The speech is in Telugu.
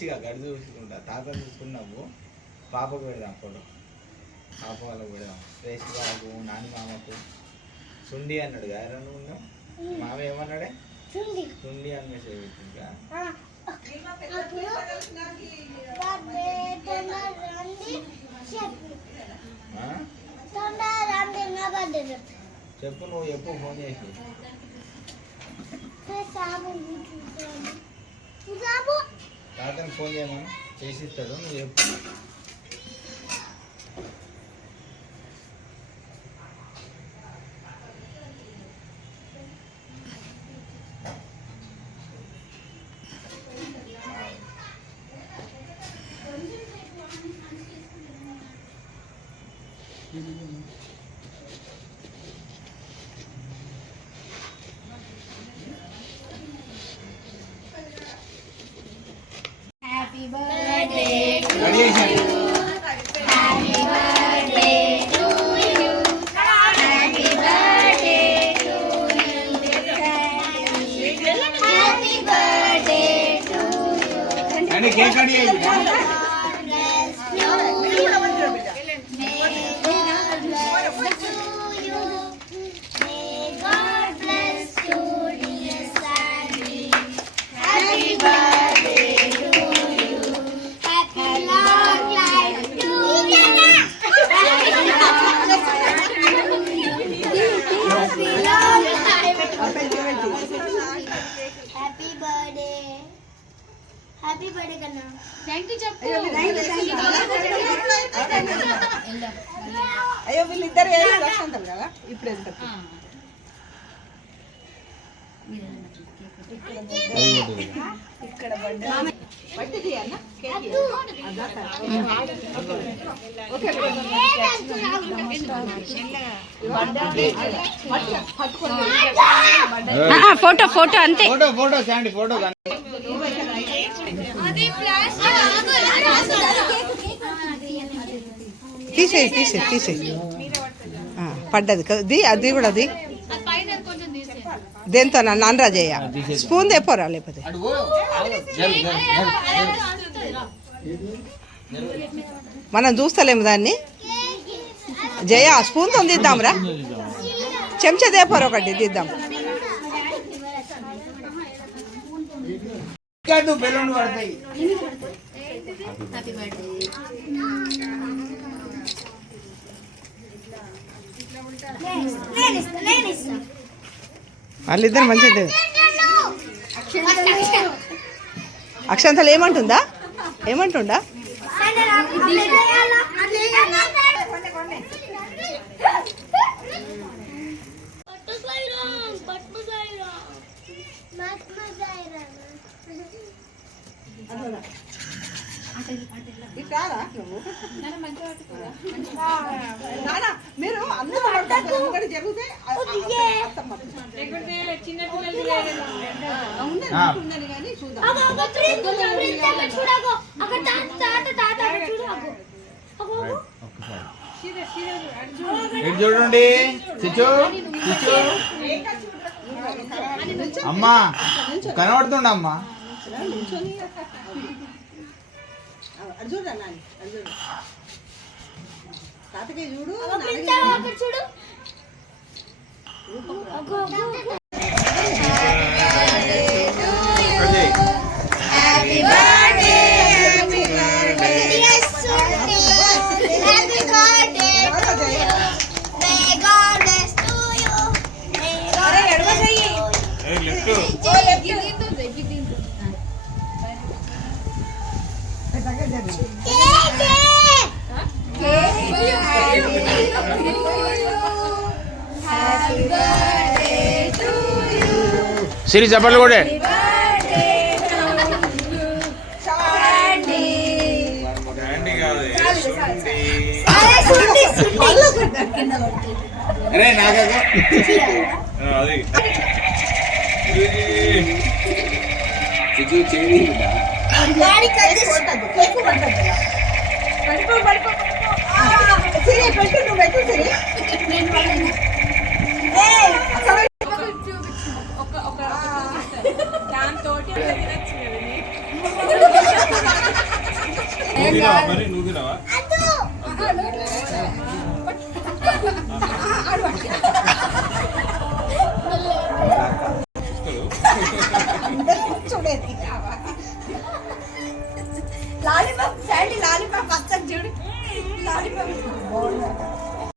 మంచిగా గడి చూసుకుంటా తాతను చూసుకున్నావు పాపకు పెడదాం ఫోటో పాప వాళ్ళకు పెడదాం రేసి బాబు నాని మామకు సుండి అన్నాడు గారు నువ్వు మామ ఏమన్నాడే సుండి అని మెసేజ్ పెట్టిందిగా చెప్పు నువ్వు ఎప్పుడు ఫోన్ చేసి తాతను ఫోన్ చేయమని చేసిస్తాడు నువ్వు చెప్పు Happy birthday to you. Happy birthday to you. Happy birthday to you. Happy birthday to you. And cake cut it. Happy birthday Kanna. Thank you Chappu. అయ్యో వీళ్ళిద్దరు ఏదో రక్షంతం కదా ఇప్పుడు ఎంత ఇక్కడ బర్త్డే తీయాల కేక్ ఓకే ఫోటో ఫోటో అంతే ఫోటో శాండి ఫోటో తీసేయి పడ్డది అది కూడా అది దేంతో నాన్నరాజయ్య స్పూన్ తెపోరా లేకపోతే మనం చూస్తలేము దాన్ని జయ స్పూన్తో తీద్దాంరా చెంచా దేపోరా ఒకటి తీద్దాం బెలూన్ పడతాయి వాళ్ళిద్దరు మంచిది అక్షంతలు ఏమంటుందా ఏమంటుండా మీరు అందరూ జరిగితే చూడండి అమ్మా కనబడుతుండ అమ్మా చూడు తాతకి చూడు చూడు Happy birthday, happy birthday, yes, Sundi. Happy birthday to you. May God bless to you. May God bless to you. Hey, let's go. Happy birthday to you. Siri chappalu kode. అరే నాగగా అది చిచ్చు చేయి గాడి కట్టి కేక్ పట్టదు పడిపో సరే పెట్టు నువ్వు పెట్టు సరే ఏయ్ అక్కడ ఒక దాంతోటి తినొచ్చు తినవా మరి నువ్వు తినవా అద్దు. ఆడు పట్టుకో.